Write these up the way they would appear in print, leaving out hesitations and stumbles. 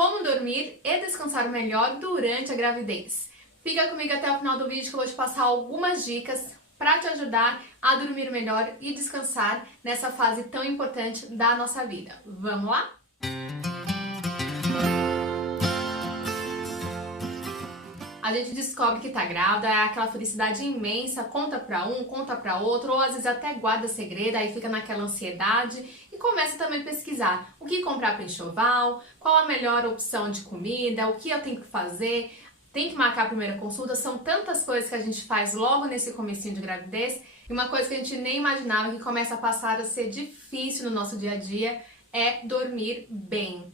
Como dormir e descansar melhor durante a gravidez. Fica comigo até o final do vídeo que eu vou te passar algumas dicas para te ajudar a dormir melhor e descansar nessa fase tão importante da nossa vida. Vamos lá? A gente descobre que tá grávida, é aquela felicidade imensa, conta pra um, conta pra outro, ou às vezes até guarda segredo, aí fica naquela ansiedade e começa também a pesquisar o que comprar para enxoval, qual a melhor opção de comida, o que eu tenho que fazer, tem que marcar a primeira consulta, são tantas coisas que a gente faz logo nesse comecinho de gravidez, e uma coisa que a gente nem imaginava que começa a passar a ser difícil no nosso dia a dia é dormir bem.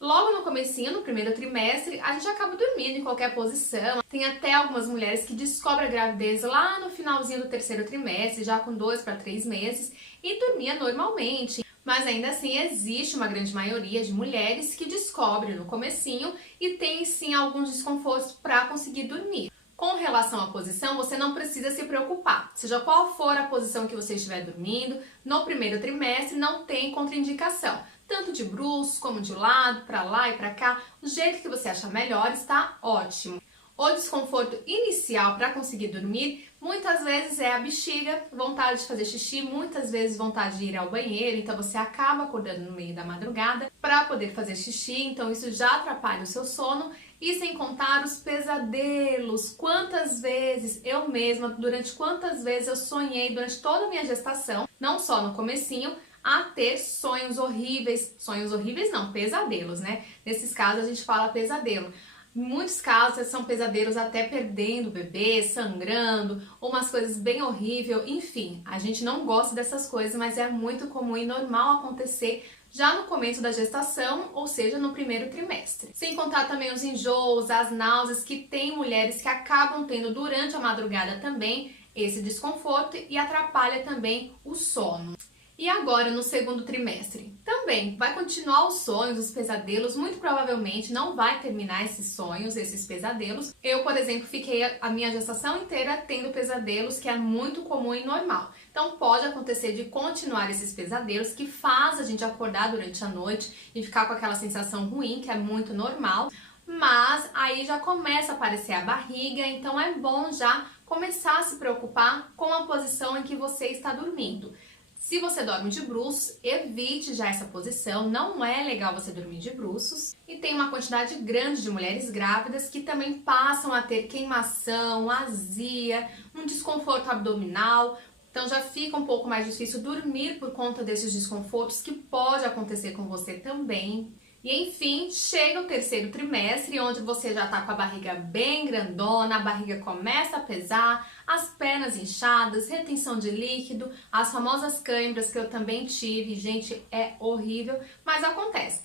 Logo no comecinho, no primeiro trimestre, a gente acaba dormindo em qualquer posição. Tem até algumas mulheres que descobrem a gravidez lá no finalzinho do terceiro trimestre, já com 2 para 3 meses, e dormia normalmente. Mas ainda assim existe uma grande maioria de mulheres que descobrem no comecinho e tem sim alguns desconfortos para conseguir dormir. Com relação à posição, você não precisa se preocupar. Seja qual for a posição que você estiver dormindo, no primeiro trimestre não tem contraindicação. Tanto de bruços como de lado, para lá e para cá, o jeito que você achar melhor está ótimo. O desconforto inicial para conseguir dormir, muitas vezes é a bexiga, vontade de fazer xixi, muitas vezes vontade de ir ao banheiro, então você acaba acordando no meio da madrugada para poder fazer xixi, então isso já atrapalha o seu sono. E sem contar os pesadelos, quantas vezes eu mesma, durante quantas vezes eu sonhei durante toda a minha gestação, não só no comecinho, a ter sonhos horríveis não, pesadelos, né? Nesses casos a gente fala pesadelo. Em muitos casos são pesadelos até perdendo o bebê, sangrando, ou umas coisas bem horríveis, enfim, a gente não gosta dessas coisas, mas é muito comum e normal acontecer já no começo da gestação, ou seja, no primeiro trimestre. Sem contar também os enjoos, as náuseas, que tem mulheres que acabam tendo durante a madrugada também esse desconforto e atrapalha também o sono. E agora, no segundo trimestre? Também vai continuar os sonhos, os pesadelos, muito provavelmente não vai terminar esses sonhos, esses pesadelos. Eu, por exemplo, fiquei a minha gestação inteira tendo pesadelos, que é muito comum e normal. Então pode acontecer de continuar esses pesadelos, que faz a gente acordar durante a noite e ficar com aquela sensação ruim, que é muito normal. Mas aí já começa a aparecer a barriga, então é bom já começar a se preocupar com a posição em que você está dormindo. Se você dorme de bruços, evite já essa posição, não é legal você dormir de bruços. E tem uma quantidade grande de mulheres grávidas que também passam a ter queimação, azia, um desconforto abdominal. Então já fica um pouco mais difícil dormir por conta desses desconfortos que pode acontecer com você também. E enfim, chega o terceiro trimestre, onde você já tá com a barriga bem grandona, a barriga começa a pesar, as pernas inchadas, retenção de líquido, as famosas câimbras que eu também tive, gente, é horrível, mas acontece.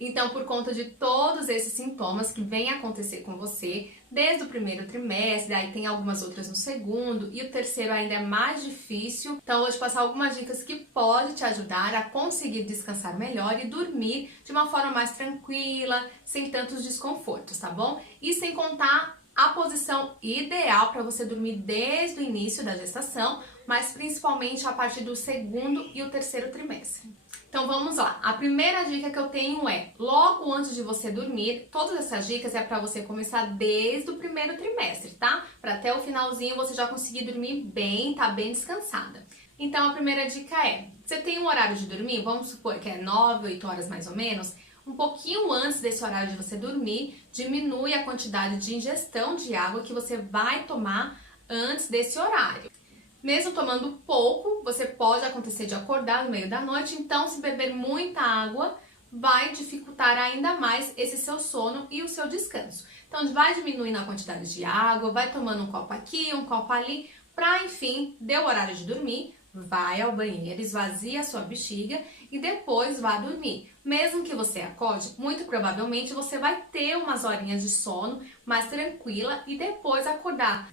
Então, por conta de todos esses sintomas que vêm acontecer com você, desde o primeiro trimestre, aí tem algumas outras no segundo, e o terceiro ainda é mais difícil. Então, eu vou te passar algumas dicas que podem te ajudar a conseguir descansar melhor e dormir de uma forma mais tranquila, sem tantos desconfortos, tá bom? E sem contar a posição ideal para você dormir desde o início da gestação, mas principalmente a partir do segundo e o terceiro trimestre. Então vamos lá, a primeira dica que eu tenho é, logo antes de você dormir, todas essas dicas é para você começar desde o primeiro trimestre, tá? Para até o finalzinho você já conseguir dormir bem, tá bem descansada. Então a primeira dica é, você tem um horário de dormir, vamos supor que é 9, 8 horas mais ou menos, um pouquinho antes desse horário de você dormir, diminui a quantidade de ingestão de água que você vai tomar antes desse horário. Mesmo tomando pouco, você pode acontecer de acordar no meio da noite, então se beber muita água, vai dificultar ainda mais esse seu sono e o seu descanso. Então vai diminuindo a quantidade de água, vai tomando um copo aqui, um copo ali, para enfim, deu o horário de dormir, vai ao banheiro, esvazia a sua bexiga e depois vá dormir. Mesmo que você acorde, muito provavelmente você vai ter umas horinhas de sono mais tranquila e depois acordar.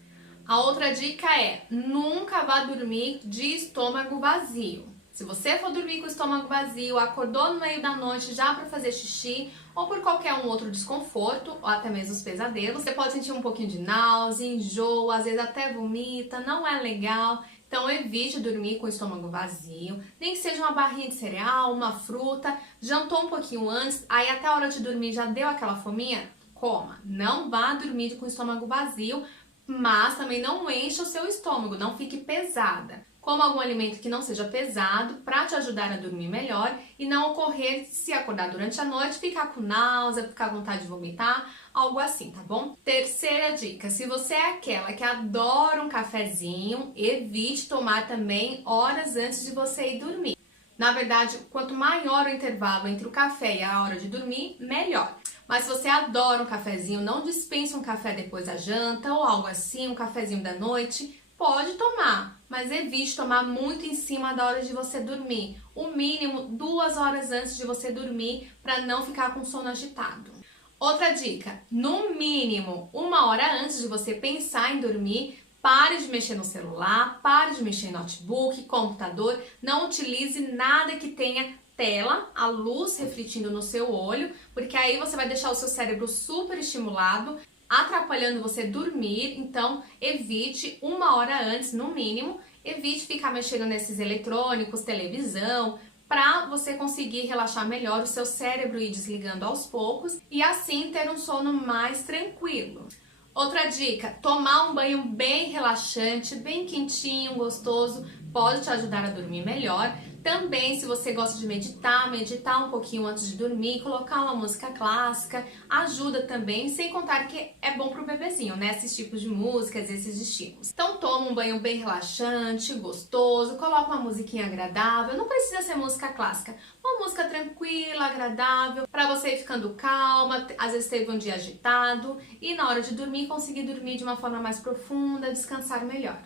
A outra dica é, nunca vá dormir de estômago vazio. Se você for dormir com o estômago vazio, acordou no meio da noite já para fazer xixi ou por qualquer um outro desconforto, ou até mesmo os pesadelos, você pode sentir um pouquinho de náusea, enjoo, às vezes até vomita, não é legal. Então evite dormir com o estômago vazio, nem que seja uma barrinha de cereal, uma fruta, jantou um pouquinho antes, aí até a hora de dormir já deu aquela fominha, coma. Não vá dormir com o estômago vazio, mas também não encha o seu estômago, não fique pesada. Coma algum alimento que não seja pesado para te ajudar a dormir melhor e não ocorrer, se acordar durante a noite, ficar com náusea, ficar com vontade de vomitar, algo assim, tá bom? Terceira dica, se você é aquela que adora um cafezinho, evite tomar também horas antes de você ir dormir. Na verdade, quanto maior o intervalo entre o café e a hora de dormir, melhor. Mas se você adora um cafezinho, não dispense um café depois da janta ou algo assim, um cafezinho da noite, pode tomar, mas evite tomar muito em cima da hora de você dormir. O mínimo 2 horas antes de você dormir para não ficar com sono agitado. Outra dica, no mínimo 1 hora antes de você pensar em dormir, pare de mexer no celular, pare de mexer em notebook, computador, não utilize nada que tenha tela, a luz refletindo no seu olho, porque aí você vai deixar o seu cérebro super estimulado, atrapalhando você dormir. Então evite 1 hora antes, no mínimo, evite ficar mexendo nesses eletrônicos, televisão, para você conseguir relaxar melhor o seu cérebro e ir desligando aos poucos e assim ter um sono mais tranquilo. Outra dica, tomar um banho bem relaxante, bem quentinho, gostoso, pode te ajudar a dormir melhor. Também, se você gosta de meditar um pouquinho antes de dormir, colocar uma música clássica, ajuda também, sem contar que é bom pro bebezinho, né? Esses tipos de músicas, esses estímulos. Então toma um banho bem relaxante, gostoso, coloca uma musiquinha agradável, não precisa ser música clássica, uma música tranquila, agradável, pra você ir ficando calma, às vezes teve um dia agitado, e na hora de dormir, conseguir dormir de uma forma mais profunda, descansar melhor.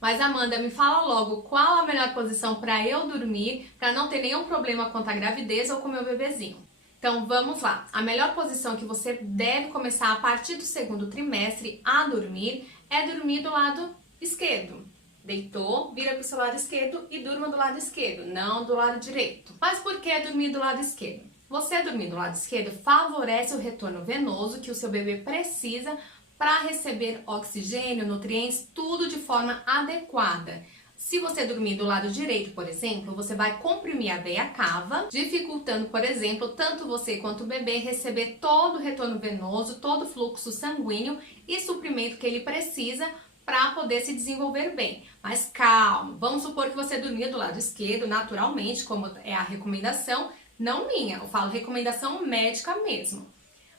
Mas Amanda, me fala logo qual a melhor posição para eu dormir, para não ter nenhum problema quanto à gravidez ou com meu bebezinho. Então vamos lá. A melhor posição que você deve começar a partir do 2º trimestre a dormir é dormir do lado esquerdo. Deitou, vira para o seu lado esquerdo e durma do lado esquerdo, não do lado direito. Mas por que dormir do lado esquerdo? Você dormir do lado esquerdo favorece o retorno venoso que o seu bebê precisa para receber oxigênio, nutrientes, tudo de forma adequada. Se você dormir do lado direito, por exemplo, você vai comprimir a veia cava, dificultando, por exemplo, tanto você quanto o bebê receber todo o retorno venoso, todo o fluxo sanguíneo e suprimento que ele precisa para poder se desenvolver bem. Mas calma, vamos supor que você dormia do lado esquerdo naturalmente, como é a recomendação, não minha, eu falo recomendação médica mesmo.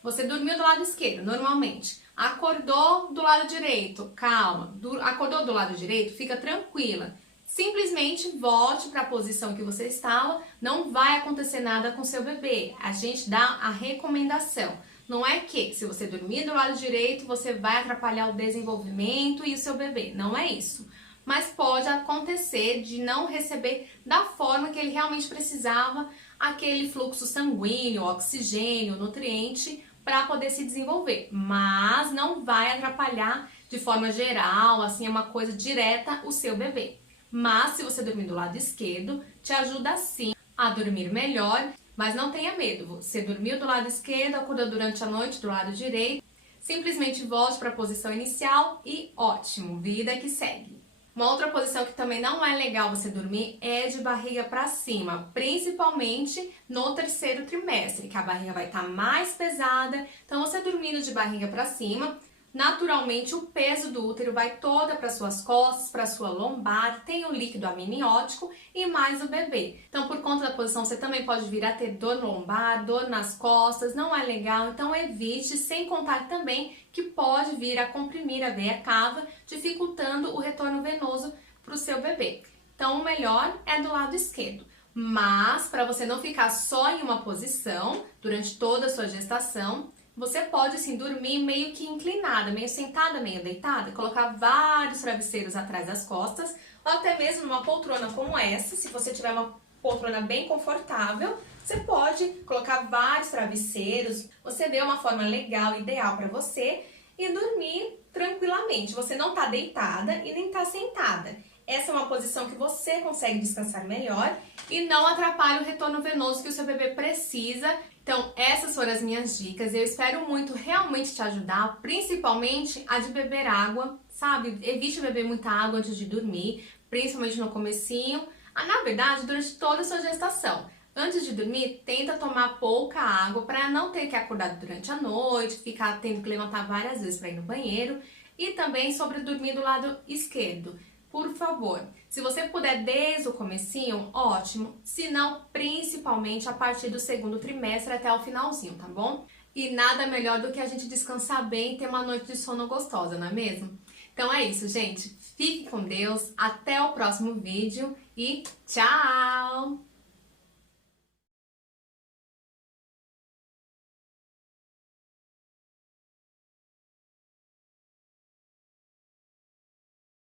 Você dormiu do lado esquerdo, normalmente. Acordou do lado direito, calma. Acordou do lado direito, fica tranquila. Simplesmente volte para a posição que você estava, não vai acontecer nada com seu bebê. A gente dá a recomendação. Não é que se você dormir do lado direito, você vai atrapalhar o desenvolvimento e o seu bebê. Não é isso. Mas pode acontecer de não receber da forma que ele realmente precisava aquele fluxo sanguíneo, oxigênio, nutriente, para poder se desenvolver, mas não vai atrapalhar de forma geral, assim, é uma coisa direta o seu bebê. Mas se você dormir do lado esquerdo, te ajuda sim a dormir melhor, mas não tenha medo. Você dormiu do lado esquerdo, acordou durante a noite do lado direito, simplesmente volte para a posição inicial e ótimo, vida que segue. Uma outra posição que também não é legal você dormir é de barriga para cima, principalmente no 3º trimestre, que a barriga vai estar mais pesada. Então você dormindo de barriga para cima, naturalmente o peso do útero vai toda para suas costas, para sua lombar, tem o líquido amniótico e mais o bebê. Então por conta da posição você também pode vir a ter dor no lombar, dor nas costas, não é legal, então evite, sem contar também que pode vir a comprimir a veia cava, dificultando o retorno venoso para o seu bebê. Então o melhor é do lado esquerdo. Mas para você não ficar só em uma posição durante toda a sua gestação, você pode assim dormir meio que inclinada, meio sentada, meio deitada, colocar vários travesseiros atrás das costas, ou até mesmo uma poltrona como essa. Se você tiver uma poltrona bem confortável, você pode colocar vários travesseiros, você vê uma forma legal, ideal para você e dormir tranquilamente. Você não está deitada e nem está sentada. Essa é uma posição que você consegue descansar melhor e não atrapalha o retorno venoso que o seu bebê precisa. Então, essas foram as minhas dicas. Eu espero muito realmente te ajudar, principalmente a de beber água, sabe? Evite beber muita água antes de dormir, principalmente no comecinho. Na verdade, durante toda a sua gestação. Antes de dormir, tenta tomar pouca água para não ter que acordar durante a noite, ficar tendo que levantar várias vezes para ir no banheiro. E também sobre dormir do lado esquerdo. Por favor, se você puder desde o comecinho, ótimo. Se não, principalmente a partir do segundo trimestre até o finalzinho, tá bom? E nada melhor do que a gente descansar bem e ter uma noite de sono gostosa, não é mesmo? Então é isso, gente. Fique com Deus. Até o próximo vídeo e tchau!